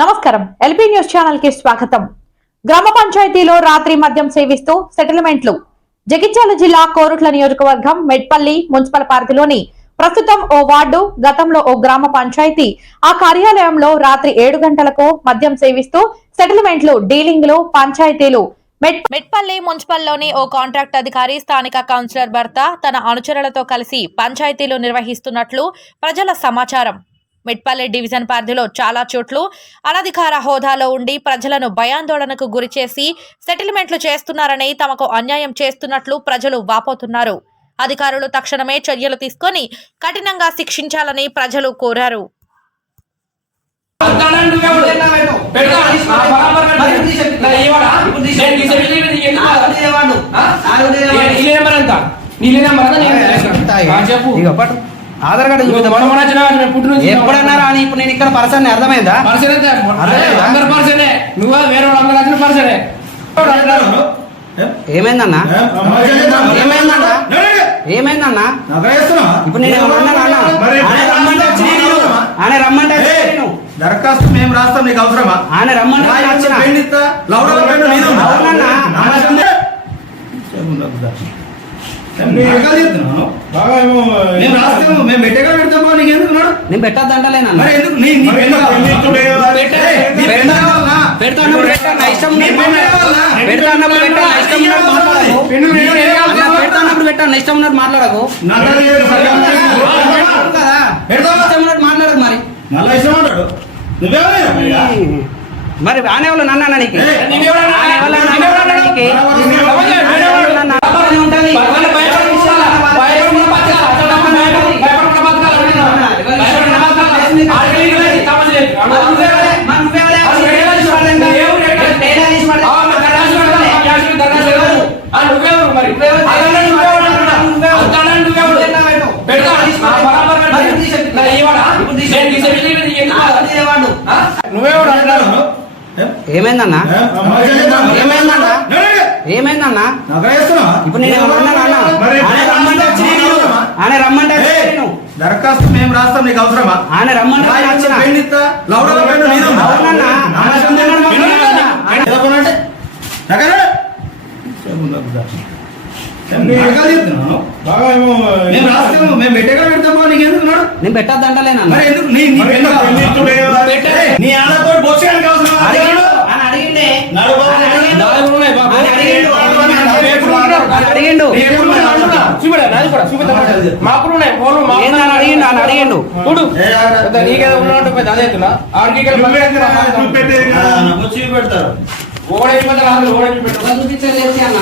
నమస్కారం LB news channel కి స్వాగతం. గ్రామ పంచాయతీలో రాత్రి మద్యం సేవిస్తూ సెటిల్మెంట్లు. జగిత్యాల జిల్లా కోరుట్ల నియోజకవర్గం మెట్పల్లి మున్సిపల్ పరిధిలోని ప్రస్తుతం ఓ వార్డు, గతంలో ఓ గ్రామ పంచాయతీ. ఆ కార్యాలయంలో రాత్రి 7 గంటలకు మద్యం సేవిస్తూ సెటిల్మెంట్లు, డీలింగ్లు, పంచాయతీలు. మెట్పల్లి మున్సిపల్లోని ఓ కాంట్రాక్ట్ అధికారి స్థానిక కౌన్సిలర్ భర్త తన అనుచరులతో కలిసి పంచాయతీలు నిర్వహిస్తున్నట్లు ప్రజల సమాచారం. మెట్పల్లి డివిజన్ పరిధిలో చాలా చోట్లు అనధికార హోదాలో ఉండి ప్రజలను భయాందోళనకు గురిచేసి సెటిల్మెంట్లు చేస్తున్నారని, తమకు అన్యాయం చేస్తున్నట్లు ప్రజలు వాపోతున్నారు. అధికారులు తక్షణమే చర్యలు తీసుకొని కఠినంగా శిక్షించాలని ప్రజలు కోరారు. ఆధార్ కార్డు ఎప్పుడన్నా రాని. ఇప్పుడు నేను ఇక్కడ పర్సన్ అర్థమైందా? ఏమైందన్నా? ఏమైందన్నా? ఇప్పుడు నేను ఆయన రమ్మంటే దరఖాస్తు మేము రాస్తాం, నీకు అవసరమా? ఆయన రమ్మంటే నేను పెట్టద్దంటలేనా? ఇష్టం ఉన్నట్టు మాట్లాడకు, మాట్లాడకు. మరి ఆనే వాళ్ళు నన్న నీకు ఏమైందన్నా? ఏమైందన్నా? ఇప్పుడు నేను ఆయన రమ్మంటే దరఖాస్తు మేము రాస్తాం, నీకు అవసరమా? ఆయన రమ్మంటే నేను పెట్టద్దంటలేనా? అడిగిండు నీకేదో ఉన్నట్టు అదేతున్నా చూపించలేదు అన్న.